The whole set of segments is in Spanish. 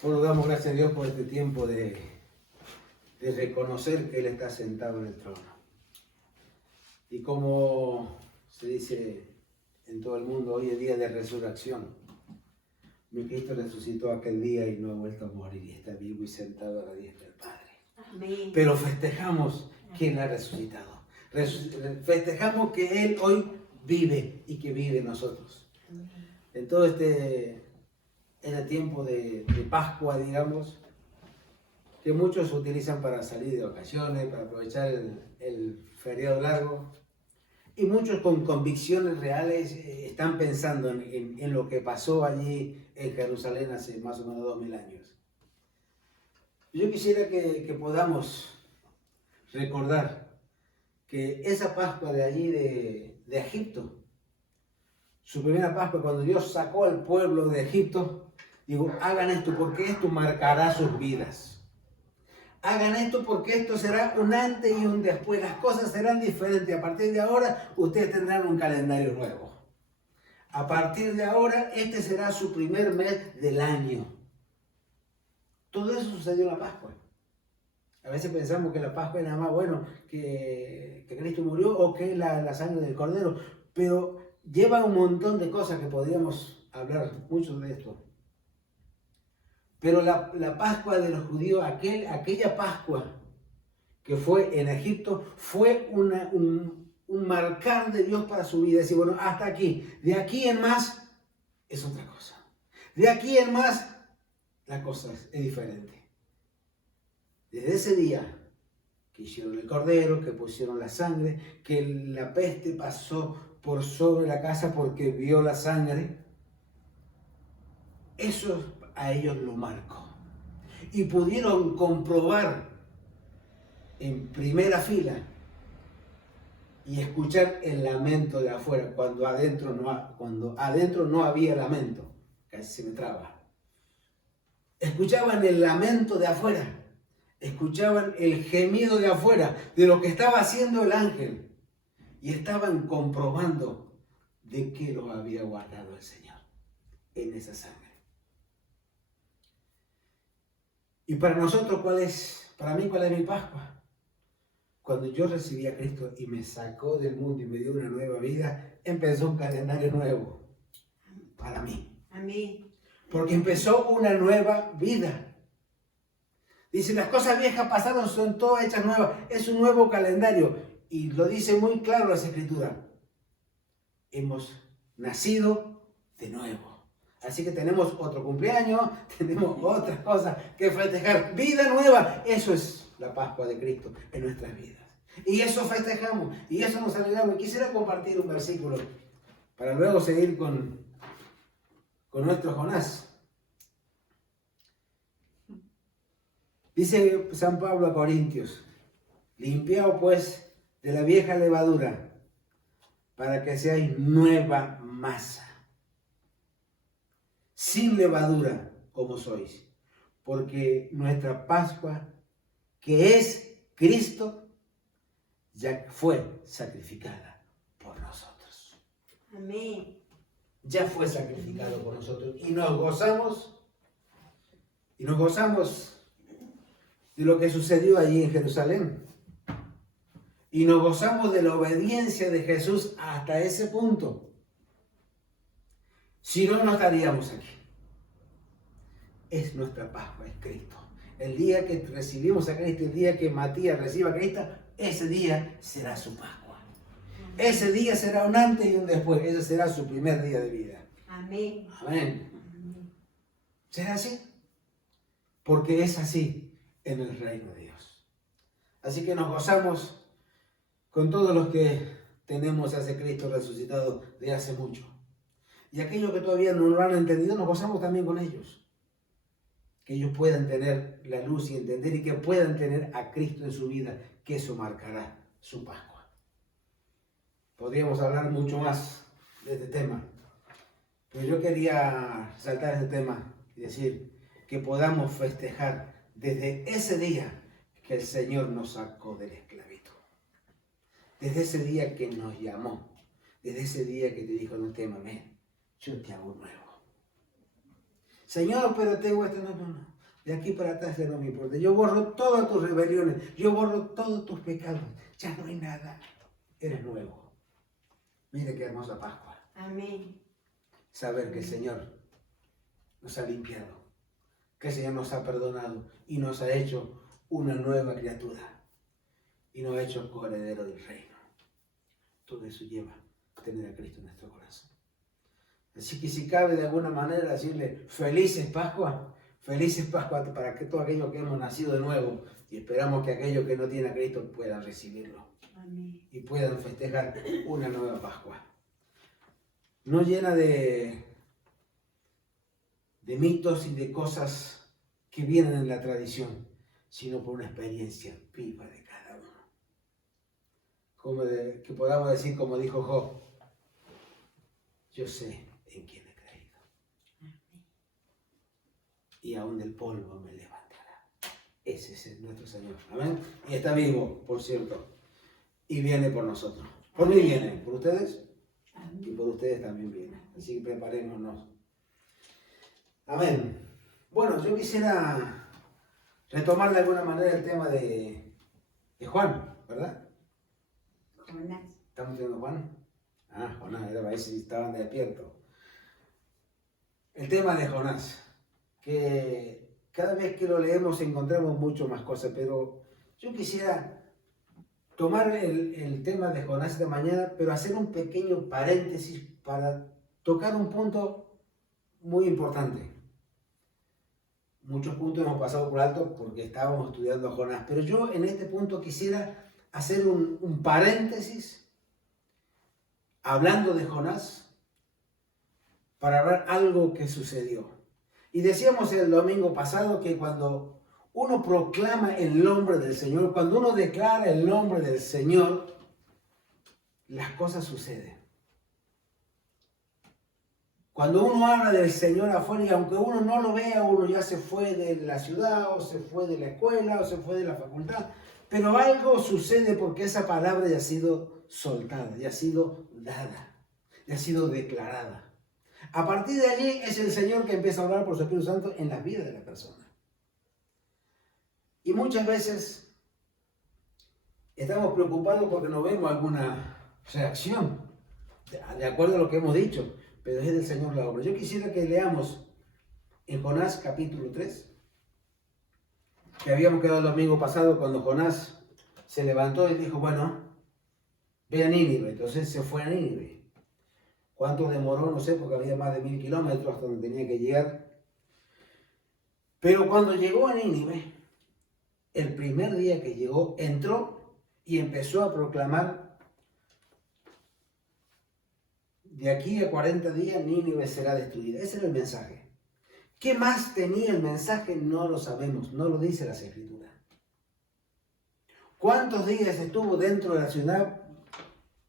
Bueno, damos gracias a Dios por este tiempo de reconocer que Él está sentado en el trono. Y como se dice en todo el mundo, hoy es día de resurrección. Mi Cristo resucitó aquel día y no ha vuelto a morir y está vivo y sentado a la diestra del Padre. Amén. Pero festejamos que Él ha resucitado. Festejamos que Él hoy vive y que vive en nosotros. Amén. En todo este tiempo de Pascua, digamos, que muchos utilizan para salir de vacaciones, para aprovechar el feriado largo, y muchos con convicciones reales están pensando en lo que pasó allí en Jerusalén hace más o menos 2000 años. Yo quisiera que podamos recordar que esa Pascua de allí de Egipto, su primera Pascua, cuando Dios sacó al pueblo de Egipto, digo, hagan esto porque esto marcará sus vidas. Hagan esto porque esto será un antes y un después. Las cosas serán diferentes. A partir de ahora, ustedes tendrán un calendario nuevo. A partir de ahora, este será su primer mes del año. Todo eso sucedió en la Pascua. A veces pensamos que la Pascua es nada más, bueno, que Cristo murió o que la sangre del Cordero. Pero lleva un montón de cosas que podríamos hablar mucho de esto. Pero la Pascua de los judíos, aquella Pascua que fue en Egipto, fue un marcar de Dios para su vida. Decir, bueno, hasta aquí. De aquí en más es otra cosa. De aquí en más la cosa es diferente. Desde ese día que hicieron el cordero, que pusieron la sangre, que la peste pasó por sobre la casa porque vio la sangre, eso a ellos lo marcó. Y pudieron comprobar en primera fila y escuchar el lamento de afuera cuando adentro no había lamento. Casi se me traba. Escuchaban el lamento de afuera, escuchaban el gemido de afuera, de lo que estaba haciendo el ángel, y estaban comprobando de qué los había guardado el Señor en esa sangre. Y para nosotros, para mí, ¿cuál es mi Pascua? Cuando yo recibí a Cristo y me sacó del mundo y me dio una nueva vida, empezó un calendario nuevo para mí. Amén. Porque empezó una nueva vida. Dice, las cosas viejas pasaron, son todas hechas nuevas. Es un nuevo calendario. Y lo dice muy claro las Escrituras. Hemos nacido de nuevo. Así que tenemos otro cumpleaños, tenemos otras cosas que festejar. Vida nueva. Eso es la Pascua de Cristo en nuestras vidas. Y eso festejamos, y eso nos alegramos. Y quisiera compartir un versículo para luego seguir con nuestro Jonás. Dice San Pablo a Corintios, limpiaos pues de la vieja levadura, para que seáis nueva masa, sin levadura como sois, porque nuestra Pascua, que es Cristo, ya fue sacrificada por nosotros. Amén. Ya fue sacrificado por nosotros y nos gozamos de lo que sucedió allí en Jerusalén. Y nos gozamos de la obediencia de Jesús hasta ese punto. Si no, no estaríamos aquí. Es nuestra Pascua, es Cristo. El día que recibimos a Cristo, el día que Matías reciba a Cristo, ese día será su Pascua. Ese día será un antes y un después. Ese será su primer día de vida. Amén. Amén. ¿Será así? Porque es así en el reino de Dios. Así que nos gozamos con todos los que tenemos a ese Cristo resucitado de hace mucho. Y aquellos que todavía no lo han entendido, nos gozamos también con ellos. Que ellos puedan tener la luz y entender y que puedan tener a Cristo en su vida, que eso marcará su Pascua. Podríamos hablar mucho más de este tema, pero yo quería saltar este tema y decir que podamos festejar desde ese día que el Señor nos sacó de la esclavitud. Desde ese día que nos llamó, desde ese día que te dijo, no temas, yo te hago nuevo. Señor, pero tengo esto. No. De aquí para atrás ya no me importa. Yo borro todas tus rebeliones. Yo borro todos tus pecados. Ya no hay nada. Eres nuevo. Mire qué hermosa Pascua. Amén. Saber que el Señor nos ha limpiado, que el Señor nos ha perdonado y nos ha hecho una nueva criatura y nos ha hecho coheredero del reino. Todo eso lleva a tener a Cristo en nuestro corazón. Así que si cabe de alguna manera decirle felices Pascua para que todos aquellos que hemos nacido de nuevo y esperamos que aquellos que no tienen a Cristo puedan recibirlo. Amén. Y puedan festejar una nueva Pascua. No llena de mitos y de cosas que vienen en la tradición, sino por una experiencia viva de cada uno. Que podamos decir, como dijo Job, yo sé en quién he creído. Y aún del polvo me levantará. Ese es nuestro Señor. Amén. Y está vivo, por cierto. Y viene por nosotros. Por mí viene, por ustedes. Y por ustedes también viene. Así que preparémonos. Amén. Bueno, yo quisiera retomar de alguna manera el tema de Juan, ¿verdad? Jonás. ¿Estamos viendo Juan? Jonás, era para ver si estaban despiertos. El tema de Jonás, que cada vez que lo leemos encontramos mucho más cosas, pero yo quisiera tomar el tema de Jonás de mañana, pero hacer un pequeño paréntesis para tocar un punto muy importante. Muchos puntos hemos pasado por alto porque estábamos estudiando a Jonás, pero yo en este punto quisiera hacer un paréntesis hablando de Jonás para hablar algo que sucedió. Y decíamos el domingo pasado que cuando uno proclama el nombre del Señor, cuando uno declara el nombre del Señor, las cosas suceden. Cuando uno habla del Señor afuera, y aunque uno no lo vea, uno ya se fue de la ciudad, o se fue de la escuela, o se fue de la facultad, pero algo sucede porque esa palabra ya ha sido soltada, ya ha sido dada, ya ha sido declarada. A partir de allí es el Señor que empieza a hablar por su Espíritu Santo en la vida de la persona. Y muchas veces estamos preocupados porque no vemos alguna reacción, de acuerdo a lo que hemos dicho, pero es del Señor la obra. Yo quisiera que leamos en Jonás capítulo 3, que habíamos quedado el domingo pasado cuando Jonás se levantó y dijo, bueno, ve a Nínive. Entonces se fue a Nínive. ¿Cuánto demoró? No sé, porque había más de 1000 kilómetros hasta donde tenía que llegar. Pero cuando llegó a Nínive, el primer día que llegó, entró y empezó a proclamar: de aquí a 40 días Nínive será destruida. Ese era el mensaje. ¿Qué más tenía el mensaje? No lo sabemos, no lo dice las Escrituras. ¿Cuántos días estuvo dentro de la ciudad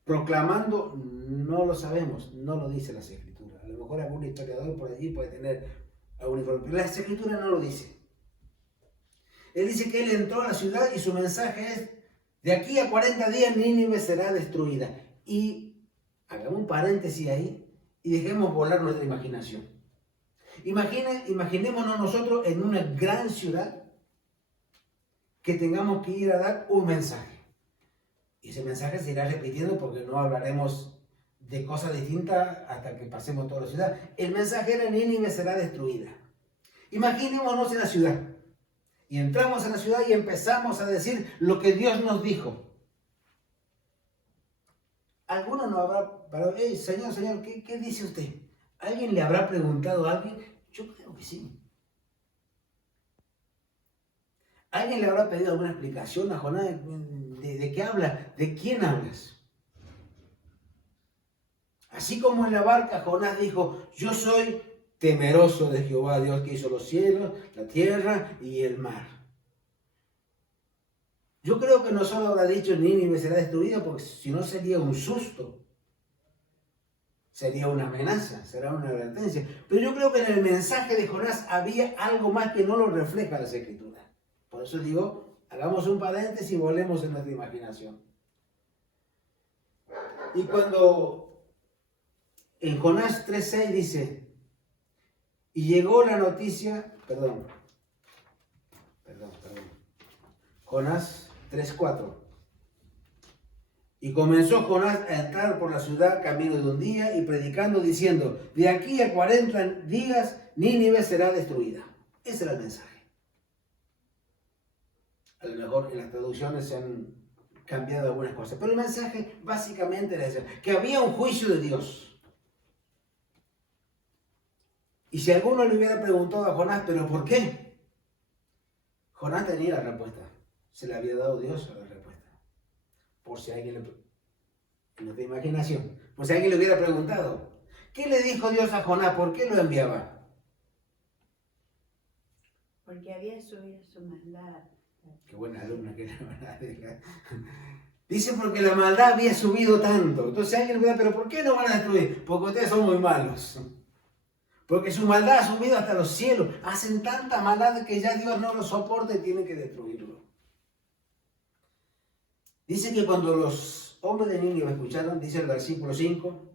proclamando? No lo sabemos, no lo dice las Escrituras. A lo mejor algún historiador por allí puede tener alguna información, pero las Escrituras no lo dicen. Él dice que él entró a la ciudad y su mensaje es: de aquí a 40 días Nínive será destruida. Y hagamos un paréntesis ahí y dejemos volar nuestra imaginación. Imaginémonos nosotros en una gran ciudad que tengamos que ir a dar un mensaje. Y ese mensaje se irá repitiendo porque no hablaremos de cosas distintas hasta que pasemos toda la ciudad. El mensaje era: Nínive será destruida. Imaginémonos en la ciudad. Y entramos en la ciudad y empezamos a decir lo que Dios nos dijo. Alguno nos habrá parado: hey, señor, ¿qué dice usted? ¿Alguien le habrá preguntado a alguien? Yo creo que sí. ¿Alguien le habrá pedido alguna explicación a Jonás de qué habla? ¿De quién hablas? Así como en la barca Jonás dijo: yo soy temeroso de Jehová, Dios que hizo los cielos, la tierra y el mar. Yo creo que no solo habrá dicho Nínive será destruida, porque si no sería un susto. Sería una amenaza, será una advertencia. Pero yo creo que en el mensaje de Jonás había algo más que no lo refleja las Escrituras. Por eso digo, hagamos un paréntesis y volvemos en nuestra imaginación. Y cuando en Jonás 3:6 dice: Y llegó la noticia, perdón. Jonás 3:4. Y comenzó Jonás a entrar por la ciudad camino de un día y predicando diciendo, de aquí a 40 días Nínive será destruida. Ese era el mensaje. A lo mejor en las traducciones se han cambiado algunas cosas, pero el mensaje básicamente era ese, que había un juicio de Dios. Y si alguno le hubiera preguntado a Jonás, ¿pero por qué? Jonás tenía la respuesta. Se le había dado Dios la respuesta. Por si alguien en nuestra imaginación, por si alguien le hubiera preguntado, ¿qué le dijo Dios a Jonás? ¿Por qué lo enviaba? Porque había subido su maldad. Qué buena alumna que era. Dice porque la maldad había subido tanto. Entonces alguien le pregunta, ¿pero por qué no van a destruir? Porque ustedes son muy malos. Porque su maldad ha subido hasta los cielos. Hacen tanta maldad que ya Dios no lo soporta y tiene que destruirlo. Dice que cuando los hombres de Nínive escucharon, dice el versículo 5,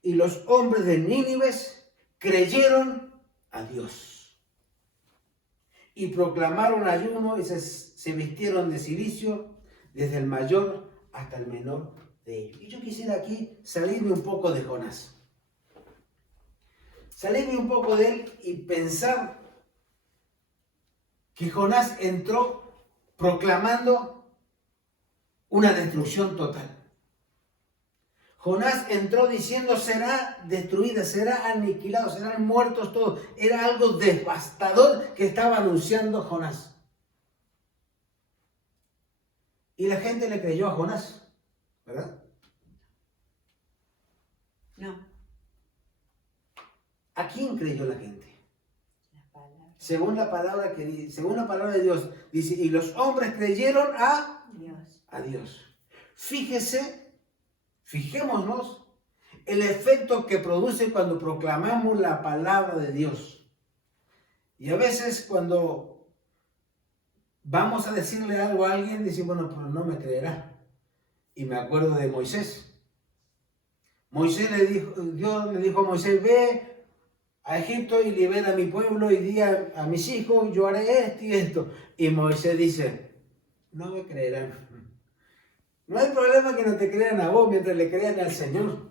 y los hombres de Nínive creyeron a Dios. Y proclamaron ayuno y se vistieron de cilicio, desde el mayor hasta el menor de ellos. Y yo quisiera aquí salirme un poco de Jonás. Salirme un poco de él y pensar que Jonás entró proclamando una destrucción total. Jonás entró diciendo será destruida, será aniquilado, serán muertos todos. Era algo devastador que estaba anunciando Jonás. Y la gente le creyó a Jonás, ¿verdad? No. ¿A quién creyó la gente? La palabra. Según la palabra de Dios, dice, y los hombres creyeron a Dios. Fijémonos el efecto que produce cuando proclamamos la palabra de Dios. Y a veces cuando vamos a decirle algo a alguien, decimos, bueno, pero no me creerá. Y me acuerdo de Moisés. Dios le dijo a Moisés, ve a Egipto y libera a mi pueblo y di a mis hijos, yo haré esto y esto. Y Moisés dice, no me creerán. No hay problema que no te crean a vos mientras le crean al Señor.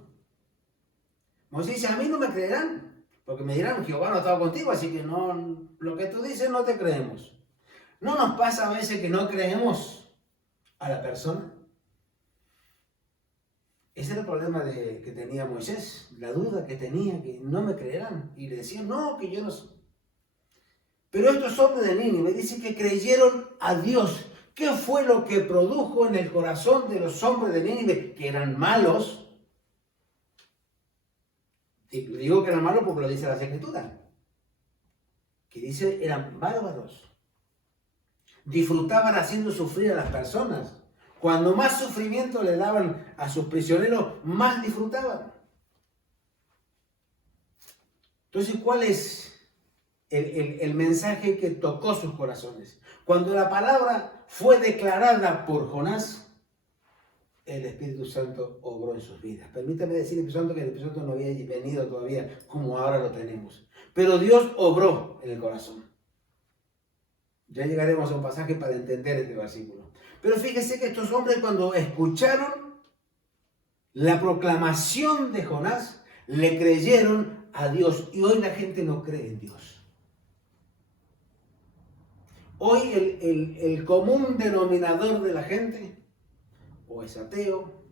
Moisés dice, a mí no me creerán, porque me dirán, Jehová no ha estado contigo, así que no, lo que tú dices no te creemos. ¿No nos pasa a veces que no creemos a la persona? Ese era el problema que tenía Moisés, la duda que tenía, que no me creerán. Y le decían, no, que yo no soy. Pero estos hombres de Nínive dicen que creyeron a Dios. ¿Qué fue lo que produjo en el corazón de los hombres de Nínive, que eran malos? Y digo que eran malos porque lo dice la Escritura. Que dice, eran bárbaros. Disfrutaban haciendo sufrir a las personas. Cuando más sufrimiento le daban a sus prisioneros, más disfrutaban. Entonces, ¿cuál es el mensaje que tocó sus corazones? Cuando la palabra fue declarada por Jonás, el Espíritu Santo obró en sus vidas. Permítame decir, Espíritu Santo, que el Espíritu Santo no había venido todavía como ahora lo tenemos. Pero Dios obró en el corazón. Ya llegaremos a un pasaje para entender este versículo. Pero fíjese que estos hombres, cuando escucharon la proclamación de Jonás, le creyeron a Dios. Y hoy la gente no cree en Dios. Hoy el común denominador de la gente o es ateo,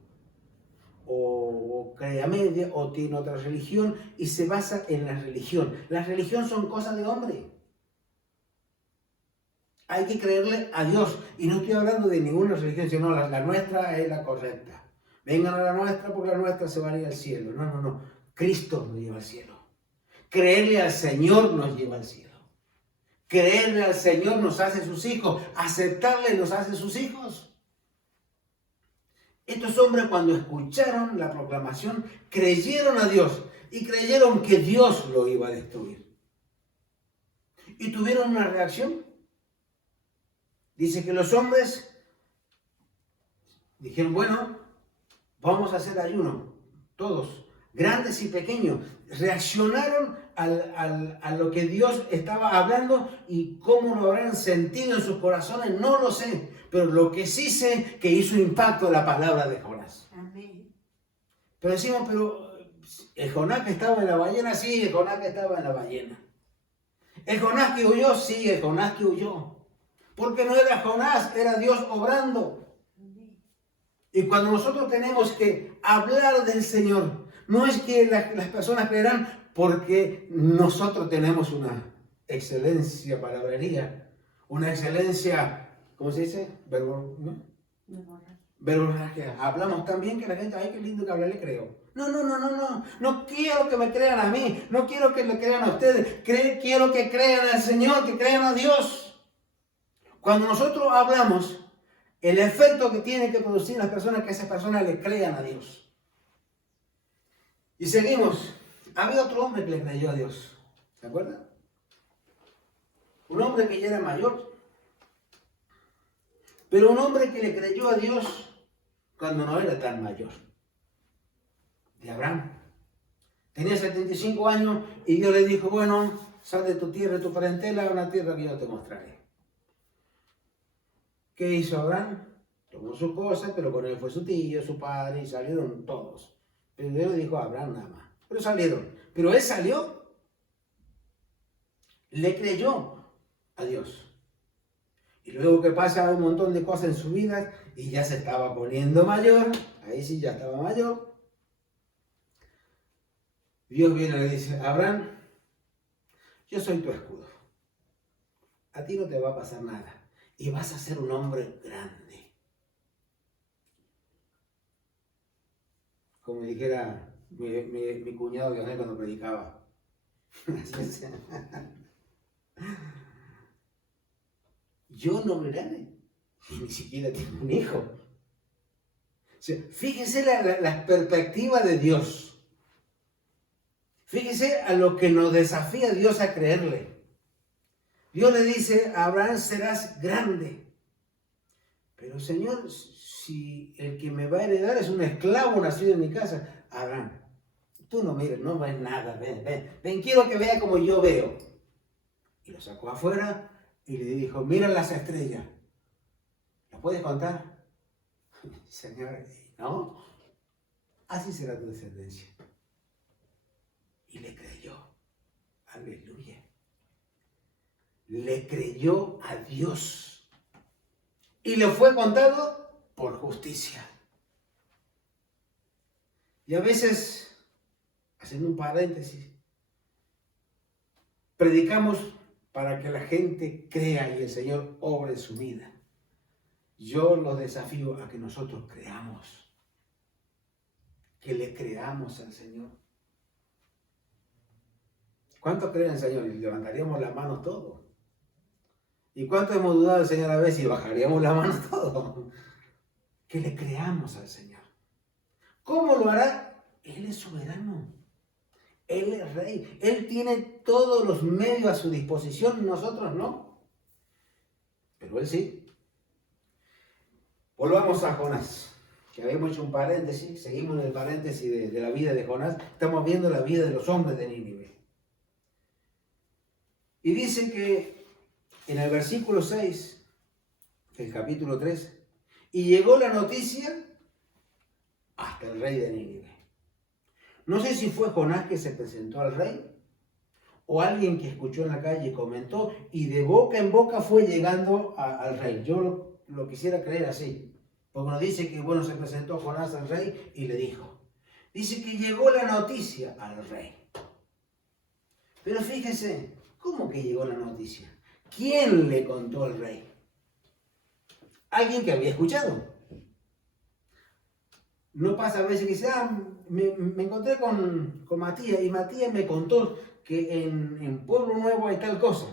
o cree a media, o tiene otra religión y se basa en la religión. La religión son cosas de hombre. Hay que creerle a Dios. Y no estoy hablando de ninguna religión, sino la nuestra es la correcta. Vengan a la nuestra porque la nuestra se va a ir al cielo. No. Cristo nos lleva al cielo. Creerle al Señor nos lleva al cielo. Creerle al Señor nos hace sus hijos. Aceptarle nos hace sus hijos. Estos hombres, cuando escucharon la proclamación, creyeron a Dios y creyeron que Dios lo iba a destruir. Y tuvieron una reacción. Dice que los hombres dijeron, bueno, vamos a hacer ayuno, todos, grandes y pequeños. Reaccionaron a lo que Dios estaba hablando y cómo lo habrán sentido en sus corazones, no lo sé. Pero lo que sí sé que hizo impacto la palabra de Jonás. Amén. Pero decimos, pero el Jonás que estaba en la ballena, sí, el Jonás que estaba en la ballena. El Jonás que huyó, sí, el Jonás que huyó. Porque no era Jonás, era Dios obrando. Amén. Y cuando nosotros tenemos que hablar del Señor, no es que las personas creerán porque nosotros tenemos una excelencia palabrería, una excelencia, ¿cómo se dice? Verborragia. Hablamos tan bien que la gente, ay, qué lindo que habla, le creo. No quiero que me crean a mí, no quiero que le crean a ustedes, quiero que crean al Señor, que crean a Dios. Cuando nosotros hablamos, el efecto que tiene que producir en las personas, que esas personas le crean a Dios. Y seguimos. Había otro hombre que le creyó a Dios. ¿Se acuerdan? Un hombre que ya era mayor. Pero un hombre que le creyó a Dios cuando no era tan mayor. De Abraham. Tenía 75 años y Dios le dijo, bueno, sal de tu tierra, de tu parentela, a una tierra que yo te mostraré. ¿Qué hizo Abraham? Tomó sus cosas, pero con él fue su tío, su padre, y salieron todos. Pero Dios le dijo a Abraham nada más. Pero salieron. Pero él salió. Le creyó a Dios. Y luego que pasa un montón de cosas en su vida y ya se estaba poniendo mayor, ahí sí ya estaba mayor. Dios viene y le dice, Abraham, yo soy tu escudo. A ti no te va a pasar nada. Y vas a ser un hombre grande. Como dijera mi cuñado Dionel cuando predicaba. Yo no me grande. Y ni siquiera tengo un hijo. O sea, fíjense la perspectiva de Dios. Fíjense a lo que nos desafía Dios a creerle. Dios le dice a Abraham, serás grande. Pero Señor, si el que me va a heredar es un esclavo nacido en mi casa, Abraham, tú no mires, no ves nada, ven, quiero que vea como yo veo. Y lo sacó afuera y le dijo, mira las estrellas. ¿Las puedes contar? Señor, no, así será tu descendencia. Y le creyó. Aleluya. Le creyó a Dios. Y le fue contado por justicia. Y a veces, haciendo un paréntesis, predicamos para que la gente crea y el Señor obre en su vida. Yo los desafío a que nosotros creamos. Que le creamos al Señor. ¿Cuántos creen en el Señor? Y levantaríamos las manos todos. ¿Y cuánto hemos dudado del Señor a veces y bajaríamos las manos todos? Que le creamos al Señor. ¿Cómo lo hará? Él es soberano. Él es rey. Él tiene todos los medios a su disposición, nosotros no. Pero Él sí. Volvamos a Jonás. Que habíamos hecho un paréntesis. Seguimos en el paréntesis de la vida de Jonás. Estamos viendo la vida de los hombres de Nínive. Y dice que en el versículo 6 del capítulo 3, y llegó la noticia hasta el rey de Nínive. No sé si fue Jonás que se presentó al rey o alguien que escuchó en la calle y comentó y de boca en boca fue llegando al rey. Yo lo quisiera creer así. Porque nos dice que, bueno, se presentó Jonás al rey y le dijo. Dice que llegó la noticia al rey. Pero fíjense, ¿cómo que llegó la noticia? ¿Quién le contó al rey? Alguien que había escuchado. No pasa a veces que dice, me encontré con Matías y Matías me contó que en Pueblo Nuevo hay tal cosa.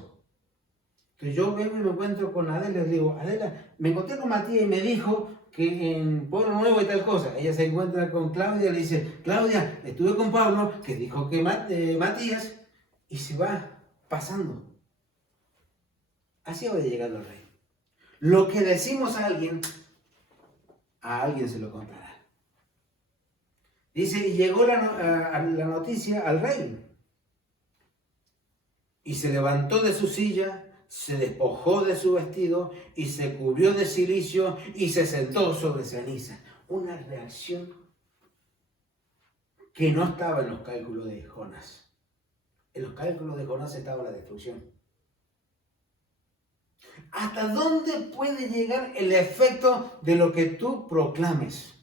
Entonces yo vengo y me encuentro con Adela y le digo, Adela, me encontré con Matías y me dijo que en Pueblo Nuevo hay tal cosa. Ella se encuentra con Claudia y le dice, Claudia, estuve con Pablo que dijo que Matías, y se va pasando. Así va llegando el rey. Lo que decimos a alguien se lo contará. Dice, y llegó la noticia al rey. Y se levantó de su silla, se despojó de su vestido y se cubrió de cilicio y se sentó sobre ceniza. Una reacción que no estaba en los cálculos de Jonás. En los cálculos de Jonás estaba la destrucción. ¿Hasta dónde puede llegar el efecto de lo que tú proclames?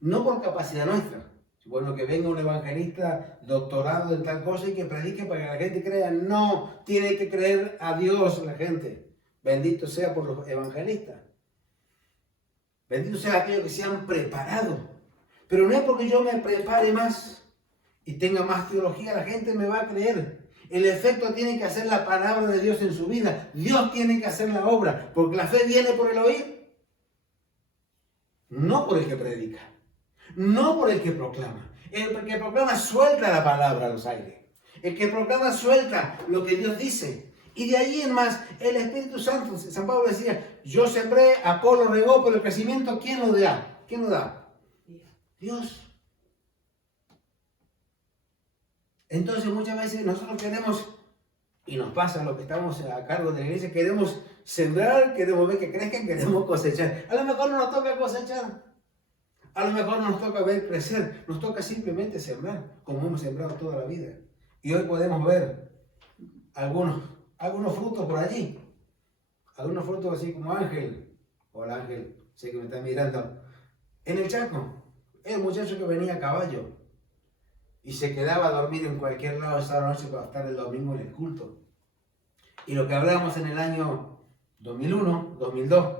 No por capacidad nuestra. Bueno, que venga un evangelista doctorado en tal cosa y que predique para que la gente crea. No, tiene que creer a Dios la gente. Bendito sea por los evangelistas. Bendito sea aquellos que se han preparado. Pero no es porque yo me prepare más y tenga más teología, la gente me va a creer. El efecto tiene que hacer la palabra de Dios en su vida. Dios tiene que hacer la obra, porque la fe viene por el oír, no por el que predica, no por el que proclama. El que proclama suelta la palabra a los aires. El que proclama suelta lo que Dios dice. Y de ahí en más, el Espíritu Santo, San Pablo decía, yo sembré, Apolo regó, pero el crecimiento, ¿quién lo da? ¿Quién lo da? Dios. Entonces muchas veces nosotros queremos, y nos pasa lo que estamos a cargo de la iglesia, queremos sembrar, queremos ver que crezcan, queremos cosechar. A lo mejor no nos toca cosechar, a lo mejor no nos toca ver crecer, nos toca simplemente sembrar, como hemos sembrado toda la vida. Y hoy podemos ver algunos frutos por allí, algunos frutos así como Ángel. Hola Ángel, sé que me está mirando. En el Chaco, el muchacho que venía a caballo y se quedaba a dormir en cualquier lado esa noche para estar el domingo en el culto. Y lo que hablamos en el año 2001, 2002,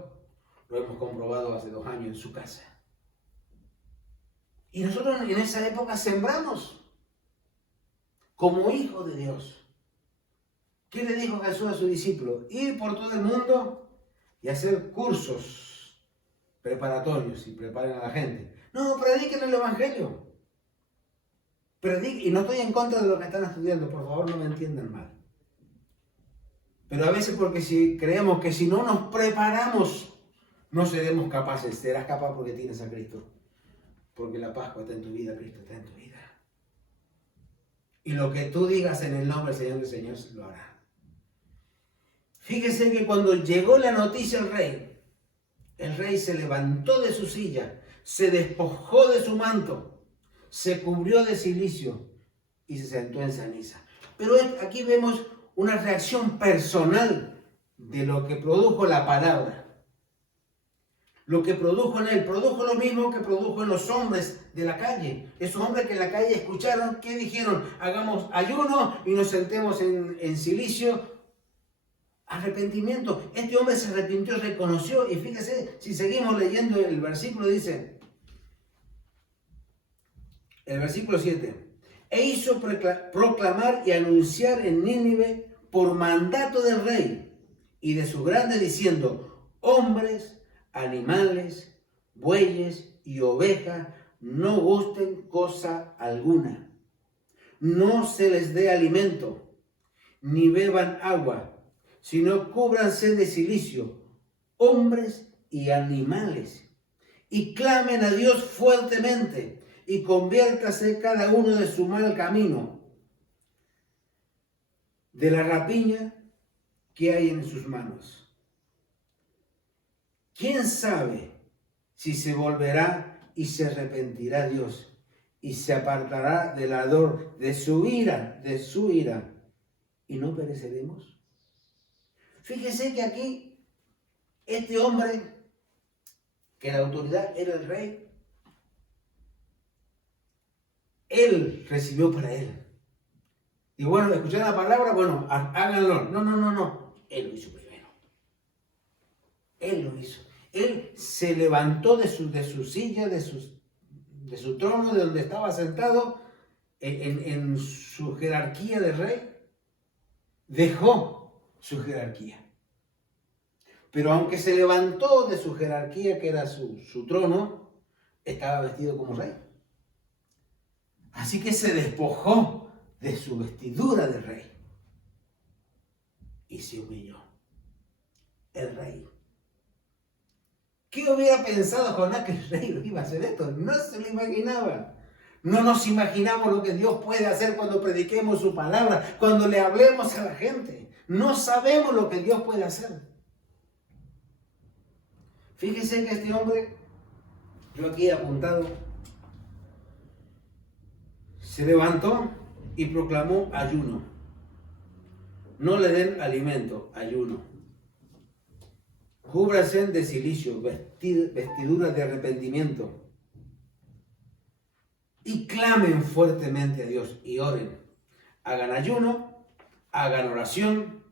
lo hemos comprobado hace 2 años en su casa. Y nosotros en esa época sembramos como hijos de Dios. ¿Qué le dijo Jesús a sus discípulos? Ir por todo el mundo y hacer cursos preparatorios y preparen a la gente. No, prediquen el Evangelio. Y no estoy en contra de lo que están estudiando, por favor no me entiendan mal. Pero a veces porque si creemos que si no nos preparamos, no seremos capaces. Serás capaz porque tienes a Cristo. Porque la Pascua está en tu vida, Cristo está en tu vida. Y lo que tú digas en el nombre del Señor lo hará. Fíjese que cuando llegó la noticia al rey, el rey se levantó de su silla, se despojó de su manto, se cubrió de cilicio y se sentó en ceniza. Pero aquí vemos una reacción personal de lo que produjo la palabra. Lo que produjo en él, produjo lo mismo que produjo en los hombres de la calle. Esos hombres que en la calle escucharon, ¿qué dijeron? Hagamos ayuno y nos sentemos en cilicio. Arrepentimiento. Este hombre se arrepintió, reconoció. Y fíjese, si seguimos leyendo el versículo, dice, el versículo 7, e hizo proclamar y anunciar en Nínive por mandato del rey y de sus grandes, diciendo, hombres, animales, bueyes y ovejas no gusten cosa alguna, no se les dé alimento, ni beban agua, sino cúbranse de cilicio, hombres y animales, y clamen a Dios fuertemente, y conviértase cada uno de su mal camino, de la rapiña que hay en sus manos. ¿Quién sabe si se volverá y se arrepentirá Dios y se apartará del ardor de su ira, y no pereceremos? Fíjese que aquí este hombre, que la autoridad era el rey, él recibió para él. Y bueno, escuchar la palabra, bueno, háganlo. No. Él lo hizo primero. Él lo hizo. Él se levantó de su silla, de su trono, de donde estaba sentado, en su jerarquía de rey. Dejó su jerarquía. Pero aunque se levantó de su jerarquía, que era su trono, estaba vestido como rey. Así que se despojó de su vestidura de rey y se humilló. El rey. ¿Qué hubiera pensado Jonás que el rey lo iba a hacer esto? No se lo imaginaba. No nos imaginamos lo que Dios puede hacer cuando prediquemos su palabra, cuando le hablemos a la gente. No sabemos lo que Dios puede hacer. Fíjese que este hombre, yo aquí he apuntado, se levantó y proclamó ayuno. No le den alimento, ayuno. Cúbranse de cilicio, vestiduras de arrepentimiento. Y clamen fuertemente a Dios y oren. Hagan ayuno, hagan oración,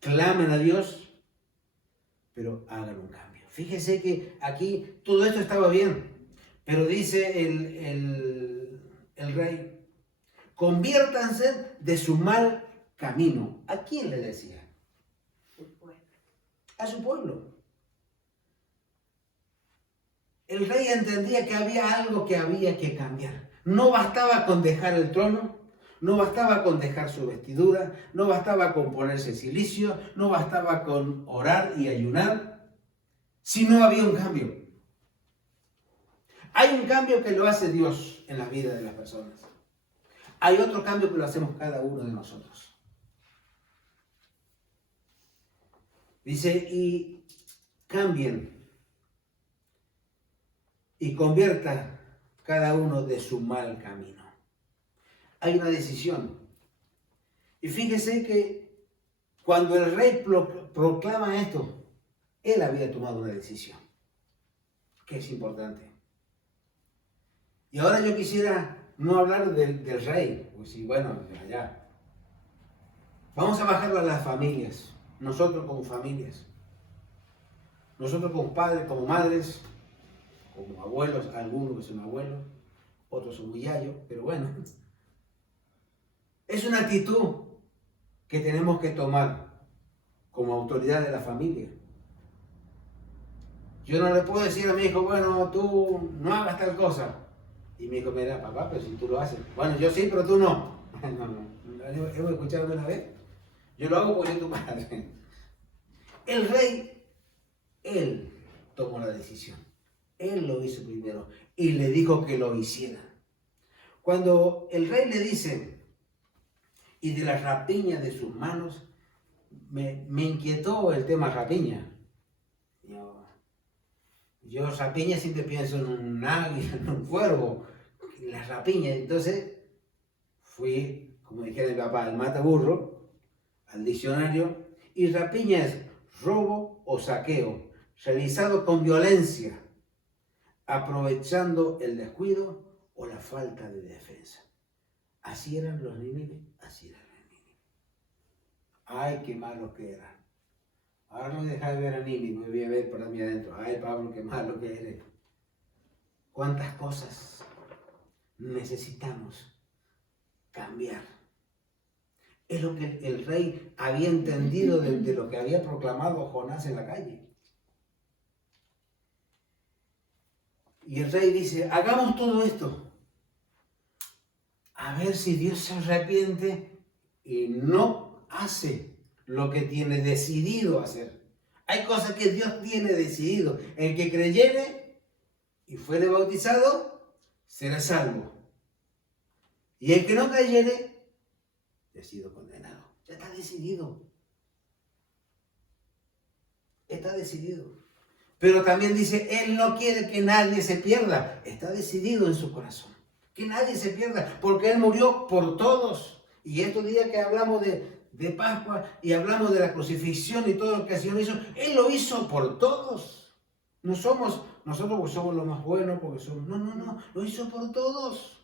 clamen a Dios, pero hagan un cambio. Fíjese que aquí todo esto estaba bien, pero dice el rey, conviértanse de su mal camino. ¿A quién le decía? Su pueblo. A su pueblo. El rey entendía que había algo que había que cambiar. No bastaba con dejar el trono, no bastaba con dejar su vestidura, no bastaba con ponerse cilicio, no bastaba con orar y ayunar, si no había un cambio. Hay un cambio que lo hace Dios en la vida de las personas. Hay otro cambio que lo hacemos cada uno de nosotros. Dice, y cambien y convierta cada uno de su mal camino. Hay una decisión. Y fíjese que cuando el rey proclama esto, él había tomado una decisión, que es importante. Y ahora yo quisiera no hablar del rey, pues sí, bueno, ya. Vamos a bajarlo a las familias, nosotros como familias, nosotros como padres, como madres, como abuelos, algunos que son abuelos, otros son yayos, pero bueno. Es una actitud que tenemos que tomar como autoridad de la familia. Yo no le puedo decir a mi hijo, bueno, tú no hagas tal cosa. Y mi hijo me dirá, papá, pero si tú lo haces. Bueno, yo sí, pero tú no. No. ¿Hemos escuchado una vez? Yo lo hago porque soy tu padre. El rey, él tomó la decisión. Él lo hizo primero y le dijo que lo hiciera. Cuando el rey le dice, y de la rapiña de sus manos, me inquietó el tema rapiña. Yo rapiña siempre pienso en un águila, en un cuervo, la rapiña. Entonces fui, como dijera mi papá, al mataburro, al diccionario, y rapiña es robo o saqueo, realizado con violencia, aprovechando el descuido o la falta de defensa. Así eran los nínives, así eran los nínives. Ay, qué malos que eran. Ahora no deja de ver a Nínive, me voy a ver para mí adentro. Ay, Pablo, qué malo que eres. ¿Cuántas cosas necesitamos cambiar? Es lo que el rey había entendido de lo que había proclamado Jonás en la calle. Y el rey dice, hagamos todo esto. A ver si Dios se arrepiente y no hace lo que tiene decidido hacer. Hay cosas que Dios tiene decidido. El que creyere y fuere bautizado, será salvo. Y el que no creyere, ha sido condenado. Ya está decidido. Está decidido. Pero también dice, Él no quiere que nadie se pierda. Está decidido en su corazón. Que nadie se pierda, porque Él murió por todos. Y estos días que hablamos de Pascua y hablamos de la crucifixión y todo lo que el Señor hizo, Él lo hizo por todos. No somos nosotros porque somos los más buenos, porque somos... No, lo hizo por todos.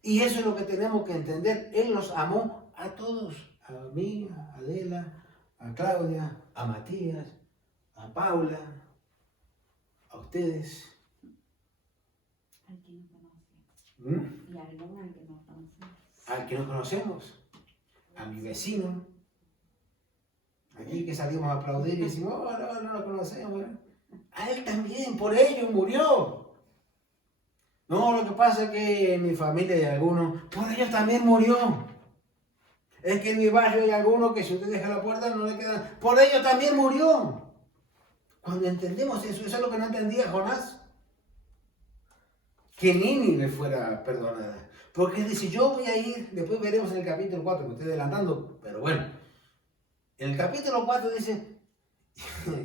Y eso es lo que tenemos que entender. Él los amó a todos. A mí, a Adela, a Claudia, a Matías, a Paula, a ustedes. Al que no conocemos. Y a alguno al que no conocemos. Al que no conocemos, a mi vecino, aquí que salimos a aplaudir y decimos, oh, no lo conocemos. A él también, por ello murió. No, lo que pasa es que en mi familia hay algunos, por ellos también murió. Es que en mi barrio hay algunos que si usted deja la puerta no le quedan, por ellos también murió. Cuando entendemos eso, eso es lo que no entendía Jonás. que Nínive fuera perdonada. Porque dice, yo voy a ir, después veremos en el capítulo 4, me estoy adelantando, pero bueno. En el capítulo 4 dice,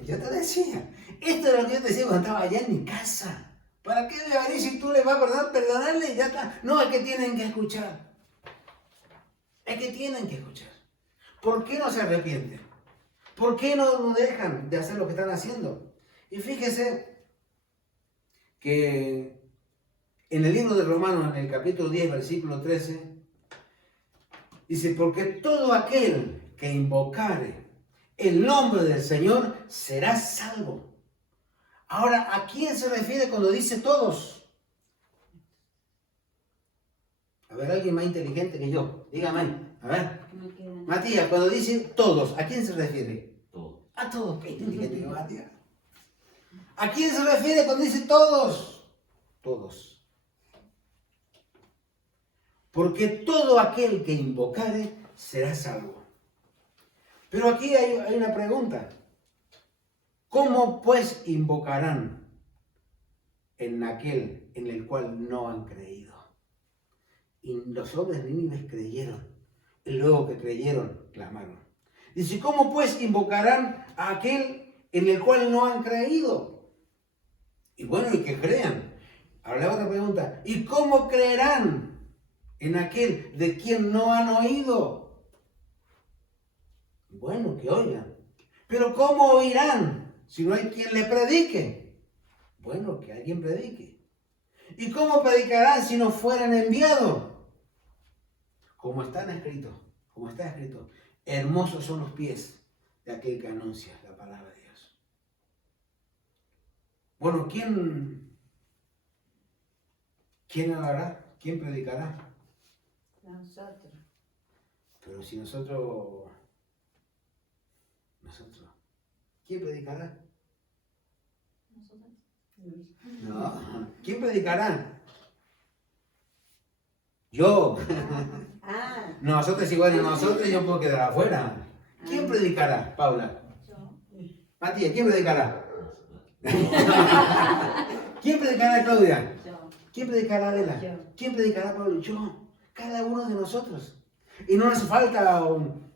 yo te decía, esto es lo que yo te decía cuando estaba allá en mi casa. ¿Para qué le venir si tú le vas a perdonar? Perdonarle y ya está. No, es que tienen que escuchar. Es que tienen que escuchar. ¿Por qué no se arrepienten? ¿Por qué no dejan de hacer lo que están haciendo? Y fíjese que en el libro de Romanos, en el capítulo 10, versículo 13, dice, porque todo aquel que invocare el nombre del Señor será salvo. Ahora, ¿a quién se refiere cuando dice todos? A ver, alguien más inteligente que yo. Dígame, a ver. Matías, cuando dice todos, ¿a quién se refiere? Todo. A todos. Qué inteligente que Matías. ¿A quién se refiere cuando dice todos? Todos. Porque todo aquel que invocare será salvo. Pero aquí hay una pregunta. ¿Cómo pues invocarán en aquel en el cual no han creído? Y los hombres de Nínive creyeron. Y luego que creyeron, clamaron. Dice, ¿cómo pues invocarán a aquel en el cual no han creído? Y bueno, y que crean. Ahora la otra pregunta. ¿Y cómo creerán en aquel de quien no han oído? Bueno, que oigan. Pero ¿cómo oirán si no hay quien le predique? Bueno, que alguien predique. ¿Y cómo predicarán si no fueran enviados? Como está escrito, hermosos son los pies de aquel que anuncia la palabra de Dios. Bueno, ¿quién hablará? ¿Quién predicará? Nosotros. Pero si nosotros, ¿quién predicará? Nosotros. No, ¿quién predicará? Yo. Nosotros igual, nosotros yo puedo quedar afuera. ¿Quién predicará, Paula? Yo. Matías, ¿quién predicará? ¿Quién predicará, Claudia? Yo. ¿Quién predicará, Adela? Yo. ¿Quién predicará, Pablo? Yo. Cada uno de nosotros. Y no hace falta un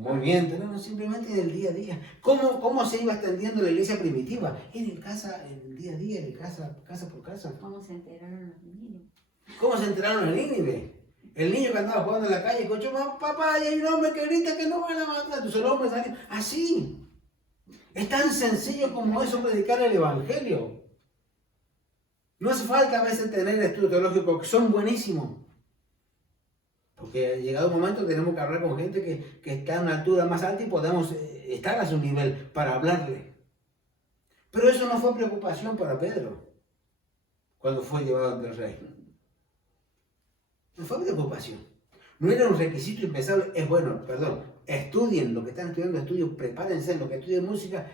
movimiento, no, simplemente del día a día. ¿Cómo se iba extendiendo la iglesia primitiva? En el día a día, en casa por casa. ¿Cómo se enteraron los niños? ¿Cómo se enteraron en Nínive? El niño que andaba jugando en la calle escuchó, papá, y hay un hombre que grita que no van a matar. Entonces el hombre salió. Así. Es tan sencillo como eso predicar el evangelio. No hace falta a veces tener estudio teológico, que son buenísimos. Porque llegado un momento tenemos que hablar con gente que está en una altura más alta y podemos estar a su nivel para hablarle. Pero eso no fue preocupación para Pedro cuando fue llevado ante el rey. No fue preocupación. No era un requisito impensable. Es bueno, estudien lo que están estudiando, estudien, prepárense. Lo que estudien música,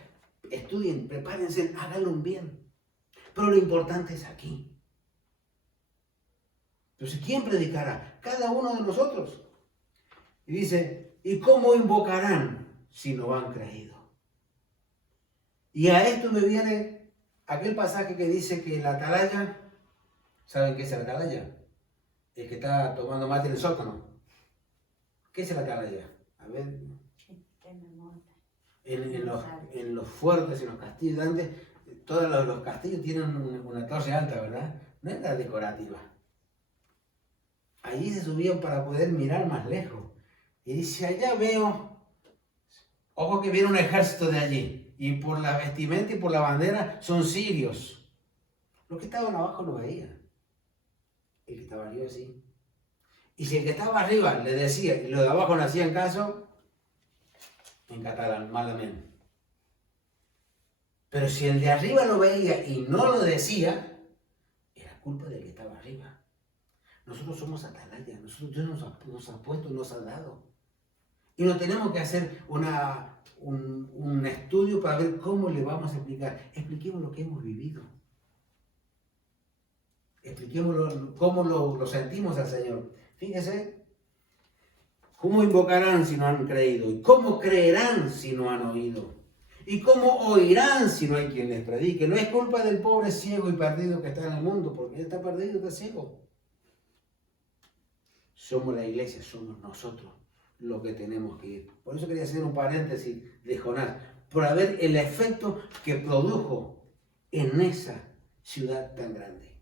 estudien, prepárense, háganlo bien. Pero lo importante es aquí. Entonces, ¿quién predicará? Cada uno de nosotros. Y dice, ¿y cómo invocarán si no han creído? Y a esto me viene aquel pasaje que dice que la atalaya, ¿saben qué es la atalaya? El que está tomando mate en el sótano. ¿Qué es la atalaya? A ver. En los fuertes, en los castillos, antes, todos los castillos tienen una torre alta, ¿verdad? No era decorativa. Allí se subían para poder mirar más lejos. Y dice, allá veo, ojo que viene un ejército de allí. Y por la vestimenta y por la bandera son sirios. Los que estaban abajo no veían. El que estaba arriba sí. Y si el que estaba arriba le decía y los de abajo no hacían caso, en catalán, malamente. Pero si el de arriba lo veía y no lo decía, era culpa del que estaba arriba. Nosotros somos atalaya, Dios nos ha puesto, nos ha dado. Y no tenemos que hacer un estudio para ver cómo le vamos a explicar. Expliquemos lo que hemos vivido. Expliquemos cómo lo sentimos al Señor. Fíjese, ¿cómo invocarán si no han creído? ¿Y cómo creerán si no han oído? ¿Y cómo oirán si no hay quien les predique? No es culpa del pobre ciego y perdido que está en el mundo, porque él está perdido, está ciego. Somos la iglesia, somos nosotros los que tenemos que ir. Por eso quería hacer un paréntesis de Jonás, por ver el efecto que produjo en esa ciudad tan grande.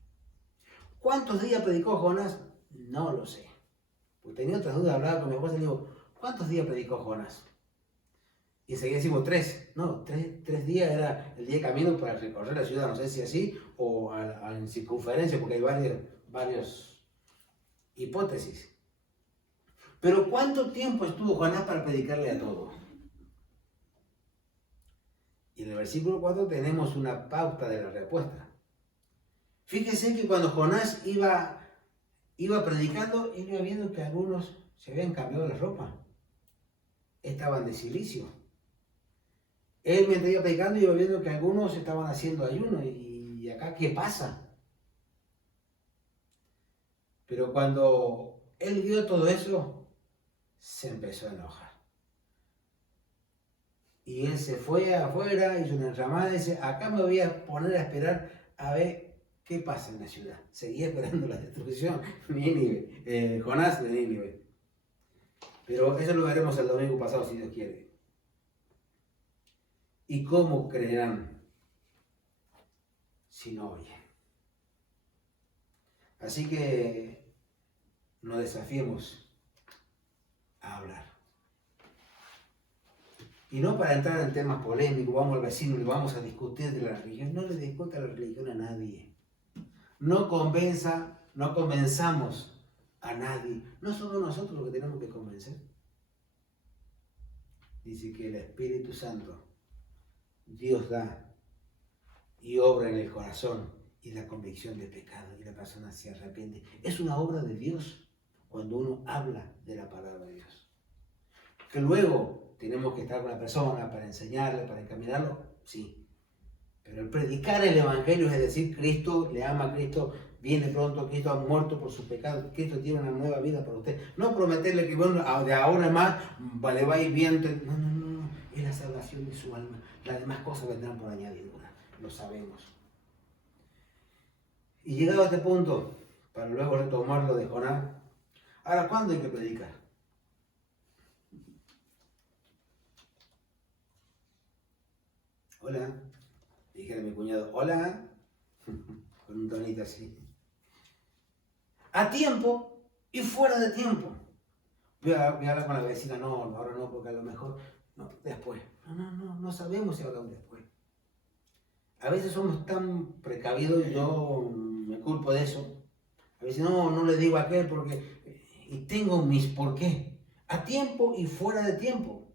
¿Cuántos días predicó Jonás? No lo sé. Pues tenía otras dudas, hablaba con mi esposa y le digo, ¿cuántos días predicó Jonás? Y enseguida decimos 3. No, 3 días era el día de camino para recorrer la ciudad, no sé si así, o en circunferencia, porque hay varias hipótesis. Pero ¿cuánto tiempo estuvo Jonás para predicarle a todos? Y en el versículo 4 tenemos una pauta de la respuesta. Fíjese que cuando Jonás iba predicando, él iba viendo que algunos se habían cambiado la ropa. Estaban de cilicio. Él mientras iba predicando iba viendo que algunos estaban haciendo ayuno. ¿Y acá qué pasa? Pero cuando él vio todo eso, se empezó a enojar. Y él se fue afuera, hizo una enramada y dice, acá me voy a poner a esperar a ver qué pasa en la ciudad. Seguía esperando la destrucción, Jonás de Nínive. Pero eso lo veremos el domingo pasado, si Dios quiere. ¿Y cómo creerán si no oyen? Así que nos desafiemos a hablar. Y no para entrar en temas polémicos, vamos al vecino y vamos a discutir de la religión. No le discuta la religión a nadie. No convenzamos a nadie. No somos nosotros los que tenemos que convencer. Dice que el Espíritu Santo, Dios da y obra en el corazón y la convicción de pecado y la persona se arrepiente. Es una obra de Dios cuando uno habla de la palabra de Dios. Que luego tenemos que estar con la persona para enseñarle, para encaminarlo, sí. Pero el predicar el Evangelio es decir, Cristo le ama, Cristo viene pronto, Cristo ha muerto por sus pecados, Cristo tiene una nueva vida para usted. No prometerle que bueno, de ahora en más le va a ir bien. No. Es la salvación de su alma. Las demás cosas vendrán por añadidura. Lo sabemos. Y llegado a este punto, para luego retomarlo de Jonás, ahora, ¿cuándo hay que predicar? Hola. Dijera mi cuñado, hola. Con un tonito así. A tiempo y fuera de tiempo. Voy a hablar con la vecina, no, ahora no, porque a lo mejor, no, después. No sabemos si hablamos después. A veces somos tan precavidos, yo me culpo de eso. A veces no le digo a aquel porque, y tengo mis por qué. A tiempo y fuera de tiempo.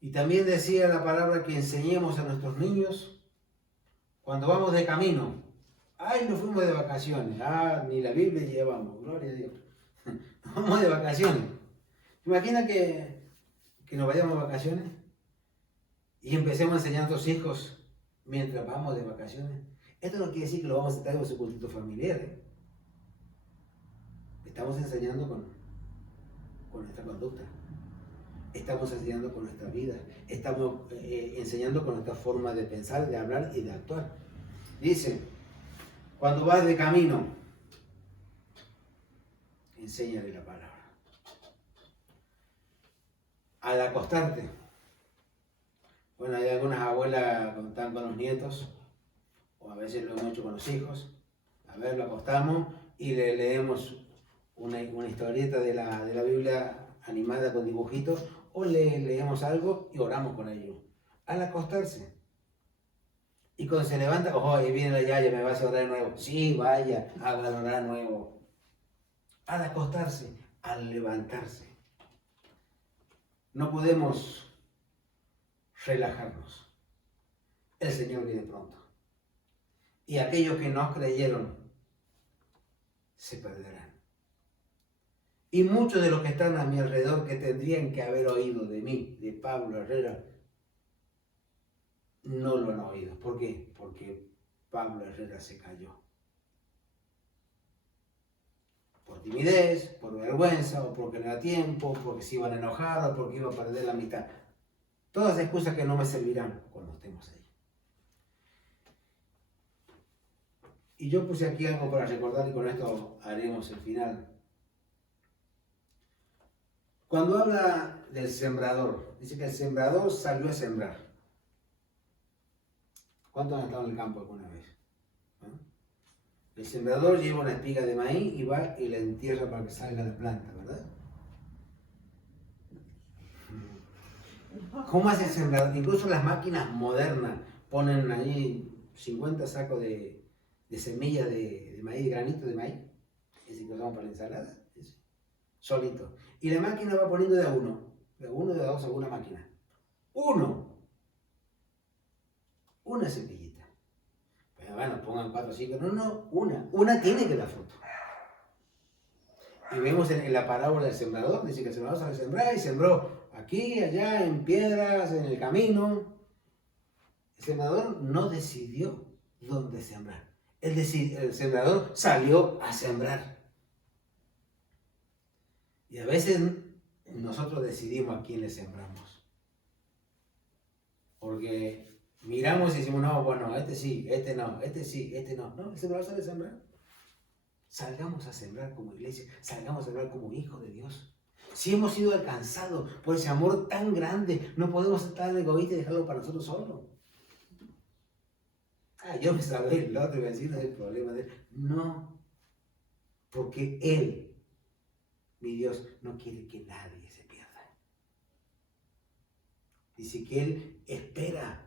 Y también decía la palabra que enseñemos a nuestros niños cuando vamos de camino. Ay, nos fuimos de vacaciones. Ni la Biblia llevamos, gloria a Dios. Nos vamos de vacaciones. Imagina que nos vayamos de vacaciones y empecemos a enseñar a nuestros hijos mientras vamos de vacaciones. Esto no quiere decir que lo vamos a estar en su cultito familiar. Estamos enseñando con nuestra conducta. Estamos enseñando con nuestra vida. Estamos enseñando con nuestra forma de pensar, de hablar y de actuar. Dice, cuando vas de camino, enséñale la palabra. Al acostarte, bueno, hay algunas abuelas que están con los nietos, o a veces lo hemos hecho con los hijos. A ver, lo acostamos y le leemos una historieta de la Biblia animada con dibujitos, o le leemos algo y oramos con ellos. Al acostarse. Y cuando se levanta, ahí viene la yaya, ¿me vas a orar de nuevo? Sí, vaya, hágalo orar de nuevo. Al acostarse, al levantarse. No podemos relajarnos. El Señor viene pronto. Y aquellos que no creyeron se perderán. Y muchos de los que están a mi alrededor que tendrían que haber oído de mí, de Pablo Herrera, no lo han oído. ¿Por qué? Porque Pablo Herrera se cayó. Por timidez, por vergüenza, o porque no era tiempo, porque se iban a enojar, o porque iba a perder la amistad. Todas excusas que no me servirán cuando estemos ahí. Y yo puse aquí algo para recordar y con esto haremos el final. Cuando habla del sembrador, dice que el sembrador salió a sembrar. ¿Cuántos han estado en el campo alguna vez? ¿No? El sembrador lleva una espiga de maíz y va y la entierra para que salga la planta, ¿verdad? ¿Cómo hace el sembrador? Incluso las máquinas modernas ponen ahí 50 sacos de semillas de maíz, de granito de maíz, ese que usamos para la ensalada, ese, solito. Y la máquina va poniendo de a uno, de a dos a una máquina. Una semillita. Pero bueno, pongan 4 o 5, no, una tiene que dar fruto. Y vemos en la parábola del sembrador, dice que el sembrador sale a sembrar y sembró aquí, allá, en piedras, en el camino. El sembrador no decidió dónde sembrar. El sembrador salió a sembrar. Y a veces nosotros decidimos a quién le sembramos. Porque miramos y decimos, no, bueno, este sí, este no, este sí, este no. No, el sembrador sale a sembrar. Salgamos a sembrar como iglesia, salgamos a sembrar como hijos de Dios. Si hemos sido alcanzados por ese amor tan grande, no podemos estar egoístas y dejarlo para nosotros solos. Yo me sabía el otro y vecino del problema de él. No, porque Él, mi Dios, no quiere que nadie se pierda. Dice que Él espera.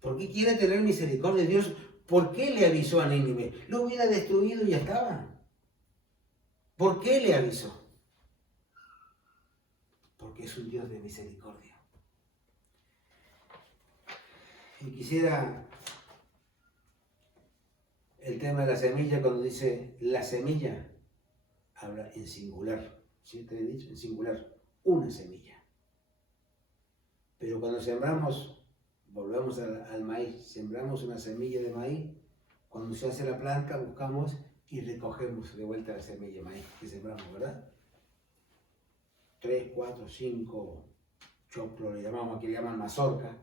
¿Por qué quiere tener misericordia de Dios? ¿Por qué le avisó a Nínive? Lo hubiera destruido y ya estaba. ¿Por qué le avisó? Porque es un Dios de misericordia. Y quisiera el tema de la semilla, cuando dice la semilla, habla en singular. ¿Sí te he dicho? En singular, una semilla. Pero cuando sembramos, volvemos al maíz, sembramos una semilla de maíz, cuando se hace la planta buscamos y recogemos de vuelta la semilla de maíz que sembramos, ¿verdad? 3, 4, 5 choclos, le llamamos, aquí le llaman mazorca,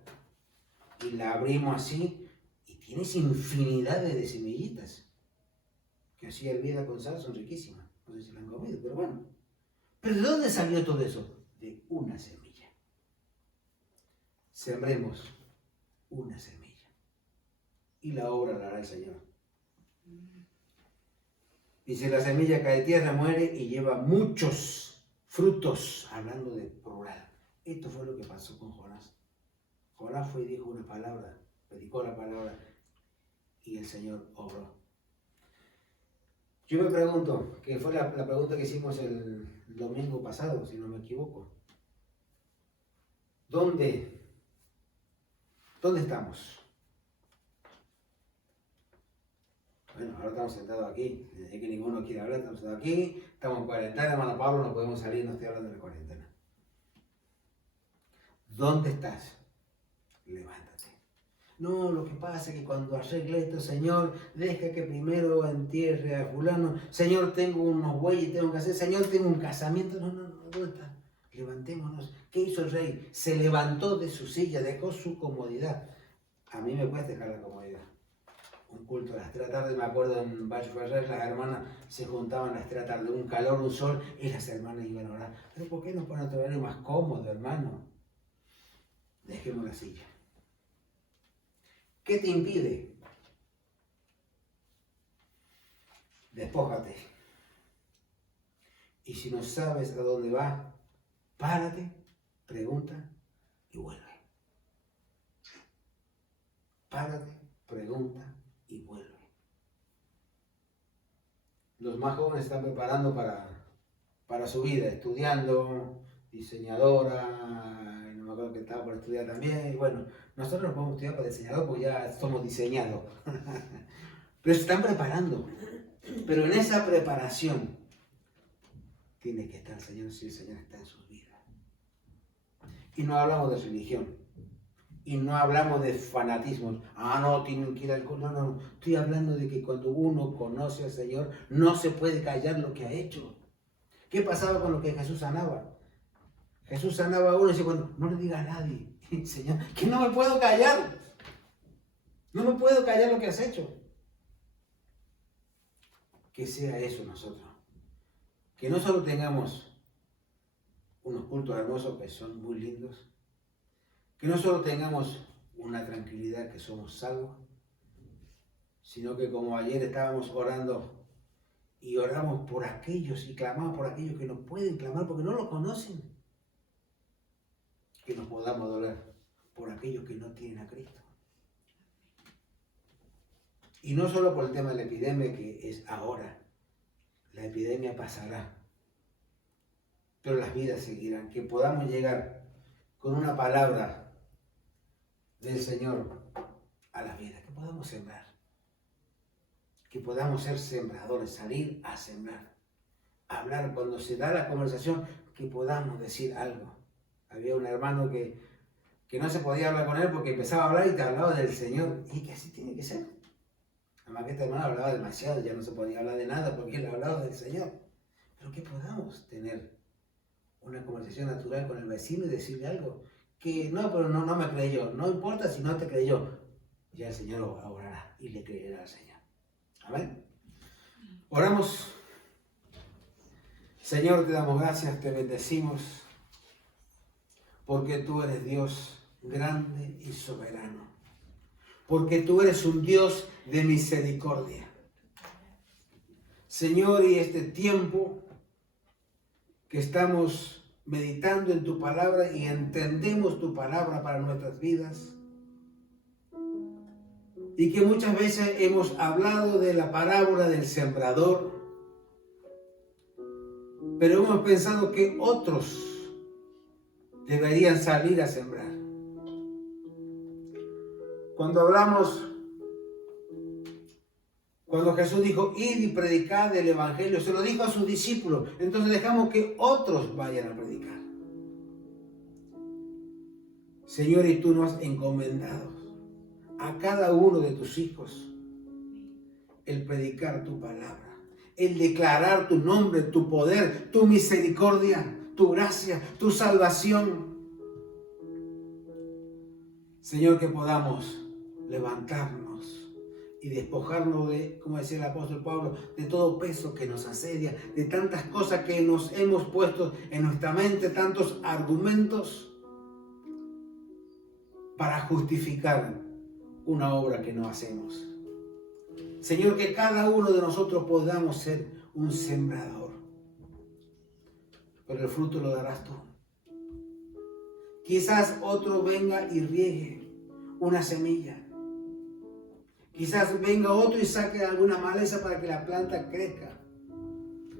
y la abrimos así, y tienes infinidad de semillitas, que así hervida con sal son riquísimas, no sé si la han comido, pero bueno. ¿Pero de dónde salió todo eso? De una semilla. Sembremos una semilla, y la obra la hará el Señor. Dice, la semilla cae de tierra, muere y lleva muchos frutos, hablando de plural. Esto fue lo que pasó con Jonás. Jonás fue y dijo una palabra, predicó la palabra y el Señor obró. Yo me pregunto, que fue la pregunta que hicimos el domingo pasado, si no me equivoco. ¿Dónde estamos? Bueno, ahora estamos sentados aquí, desde que ninguno quiere hablar, estamos sentados aquí, estamos en cuarentena, hermano Pablo, no podemos salir, no estoy hablando de la cuarentena. ¿Dónde estás? Levántate. No, lo que pasa es que cuando arregle esto, Señor, deja que primero entierre a fulano. Señor, tengo unos bueyes, tengo que hacer. Señor, tengo un casamiento. No, ¿dónde está? Levantémonos. ¿Qué hizo el rey? Se levantó de su silla, dejó su comodidad. A mí me cuesta dejar la comodidad. Un culto a las 3 de la tarde, me acuerdo en Valle Ferrer, las hermanas se juntaban a las 3 de la tarde, un calor, un sol, y las hermanas iban a orar. Pero ¿por qué no ponen otro horario más cómodo, hermano? Dejemos la silla. ¿Qué te impide? Despójate. Y si no sabes a dónde vas, párate, pregunta y vuelve. Párate, pregunta y vuelve. Los más jóvenes están preparando para su vida, estudiando, diseñadora, y no me acuerdo que estaba por estudiar también, y bueno, nosotros no podemos estudiar para diseñador porque ya somos diseñados. Pero se están preparando. Pero en esa preparación tiene que estar el Señor si el Señor está en sus vidas. Y no hablamos de religión. Y no hablamos de fanatismos. No, tienen que ir al culto. No. Estoy hablando de que cuando uno conoce al Señor, no se puede callar lo que ha hecho. ¿Qué pasaba con lo que Jesús sanaba? Jesús sanaba a uno y dice, bueno, no le diga a nadie, Señor, que no me puedo callar. No me puedo callar lo que has hecho. Que sea eso nosotros. Que no solo tengamos unos cultos hermosos que son muy lindos, que no solo tengamos una tranquilidad que somos salvos, sino que como ayer estábamos orando y oramos por aquellos y clamamos por aquellos que no pueden clamar porque no lo conocen, que nos podamos doler por aquellos que no tienen a Cristo. Y no solo por el tema de la epidemia que es ahora, la epidemia pasará, pero las vidas seguirán, que podamos llegar con una palabra del Señor a las vidas, que podamos sembrar, que podamos ser sembradores, salir a sembrar, hablar cuando se da la conversación, que podamos decir algo. Había un hermano que no se podía hablar con él porque empezaba a hablar y te hablaba del Señor, y que así tiene que ser. Además que este hermano hablaba demasiado, ya no se podía hablar de nada porque él hablaba del Señor. Pero que podamos tener una conversación natural con el vecino y decirle algo. Que no, pero no me creyó. No importa si no te creyó. Ya el Señor orará y le creerá al Señor. Amén. Oramos. Señor, te damos gracias, te bendecimos. Porque tú eres Dios grande y soberano. Porque tú eres un Dios de misericordia. Señor, y este tiempo que estamos meditando en tu palabra y entendemos tu palabra para nuestras vidas, y que muchas veces hemos hablado de la parábola del sembrador, pero hemos pensado que otros deberían salir a sembrar. Cuando Jesús dijo, id y predicad el evangelio, se lo dijo a sus discípulos, entonces dejamos que otros vayan a predicar. Señor, y tú nos has encomendado a cada uno de tus hijos el predicar tu palabra, el declarar tu nombre, tu poder, tu misericordia, tu gracia, tu salvación. Señor, que podamos levantarnos y despojarnos de, como decía el apóstol Pablo, de todo peso que nos asedia, de tantas cosas que nos hemos puesto en nuestra mente, tantos argumentos para justificar una obra que no hacemos. Señor, que cada uno de nosotros podamos ser un sembrador, pero el fruto lo darás tú. Quizás otro venga y riegue una semilla. Quizás venga otro y saque alguna maleza para que la planta crezca,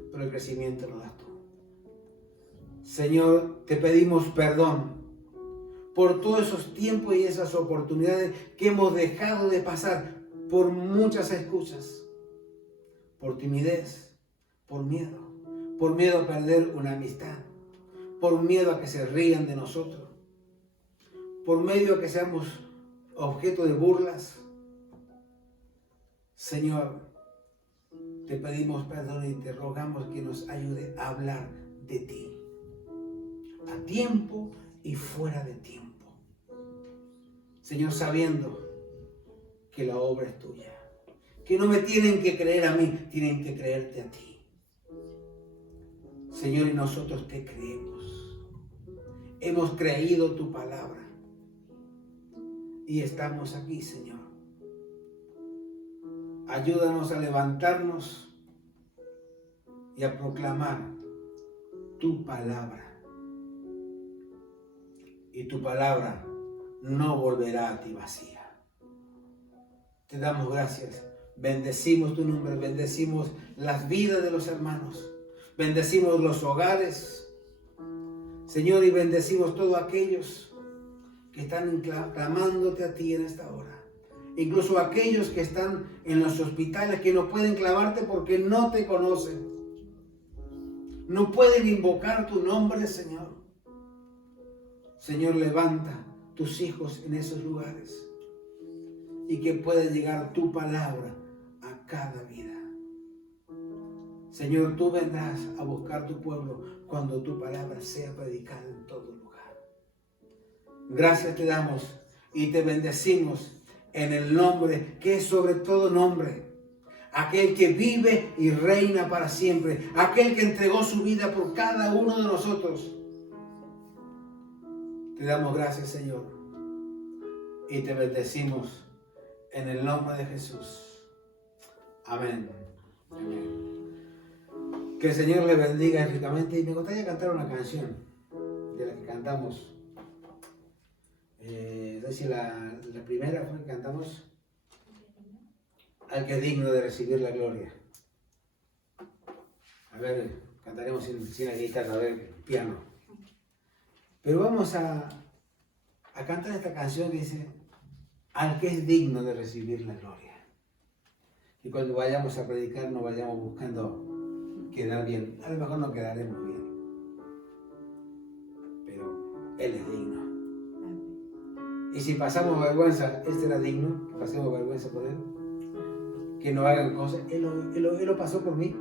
pero el crecimiento lo das tú. Señor, te pedimos perdón por todos esos tiempos y esas oportunidades que hemos dejado de pasar por muchas excusas, por timidez, por miedo a perder una amistad, por miedo a que se rían de nosotros, por medio a que seamos objeto de burlas. Señor, te pedimos perdón y te rogamos que nos ayude a hablar de ti, a tiempo y fuera de tiempo. Señor, sabiendo que la obra es tuya, que no me tienen que creer a mí, tienen que creerte a ti. Señor, y nosotros te creemos. Hemos creído tu palabra y estamos aquí, Señor. Ayúdanos a levantarnos y a proclamar tu palabra. Y tu palabra no volverá a ti vacía. Te damos gracias. Bendecimos tu nombre, bendecimos las vidas de los hermanos, bendecimos los hogares, Señor, y bendecimos todos aquellos que están clamándote a ti en esta hora. Incluso aquellos que están en los hospitales que no pueden clamarte porque no te conocen. No pueden invocar tu nombre, Señor. Señor, levanta tus hijos en esos lugares y que pueda llegar tu palabra a cada vida. Señor, tú vendrás a buscar tu pueblo cuando tu palabra sea predicada en todo lugar. Gracias te damos y te bendecimos en el nombre que es sobre todo nombre. Aquel que vive y reina para siempre. Aquel que entregó su vida por cada uno de nosotros. Te damos gracias, Señor. Y te bendecimos en el nombre de Jesús. Amén. Amén. Que el Señor le bendiga ricamente. Y me gustaría cantar una canción de la que cantamos. No sé si la primera fue que cantamos. Al que es digno de recibir la gloria. A ver, cantaremos sin la guitarra, a ver, piano. Pero vamos a cantar esta canción que dice, al que es digno de recibir la gloria. Y cuando vayamos a predicar no vayamos buscando quedar bien. A lo mejor no quedaremos bien. Pero Él es digno. Y si pasamos vergüenza, este era digno, que pasemos vergüenza por Él. Que no hagan cosas. Él lo pasó por mí.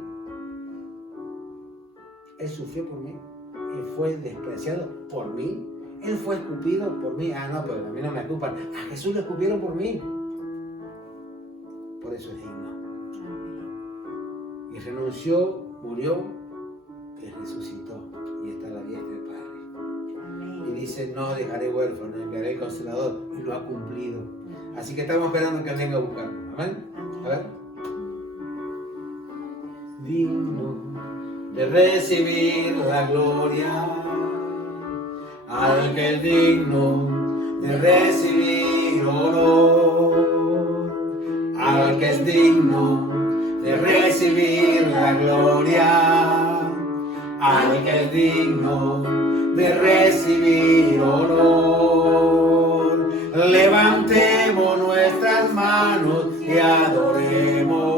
Él sufrió por mí. Él fue despreciado por mí. Él fue escupido por mí. Ah, no, pero a mí no me escupan. A Jesús lo escupieron por mí. Por eso es digno. Y renunció, murió y resucitó. Y está a la diestra del Padre. Y dice, no dejaré huérfano, enviaré el Consolador. Y lo ha cumplido. Así que estamos esperando que Él venga a buscarnos. Amén. A ver. Digno de recibir la gloria, al que es digno de recibir honor, al que es digno de recibir la gloria, al que es digno de recibir honor. Levantemos nuestras manos y adoremos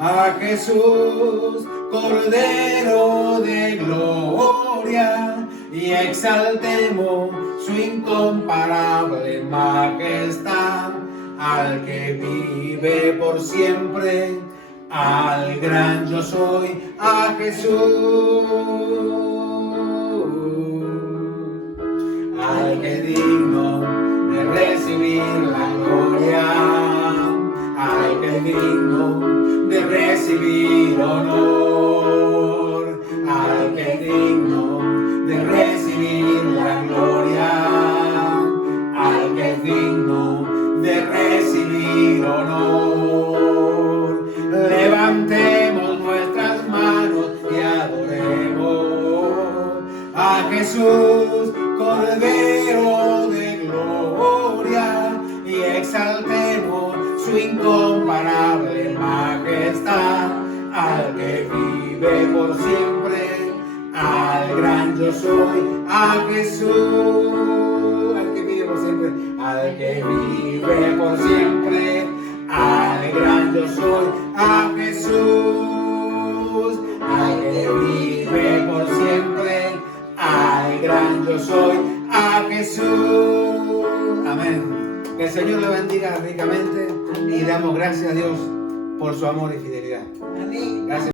a Jesús, Cordero de gloria, y exaltemos su incomparable majestad, al que vive por siempre, al gran yo soy, a Jesús, al que es digno de recibir la gloria, al que es digno de recibir honor, al que es digno de recibir la gloria, al que es digno de recibir honor. Levantemos nuestras manos y adoremos a Jesús, Cordero de gloria, y exaltemos su incomparable majestad, al que vive por siempre, al gran yo soy, a Jesús, al que vive por siempre, al que vive por siempre, al gran yo soy, a Jesús, al que vive por siempre, al gran yo soy, a Jesús. Amén. Que el Señor le bendiga ricamente. Amén. Y damos gracias a Dios por su amor y fidelidad. Amén. Gracias.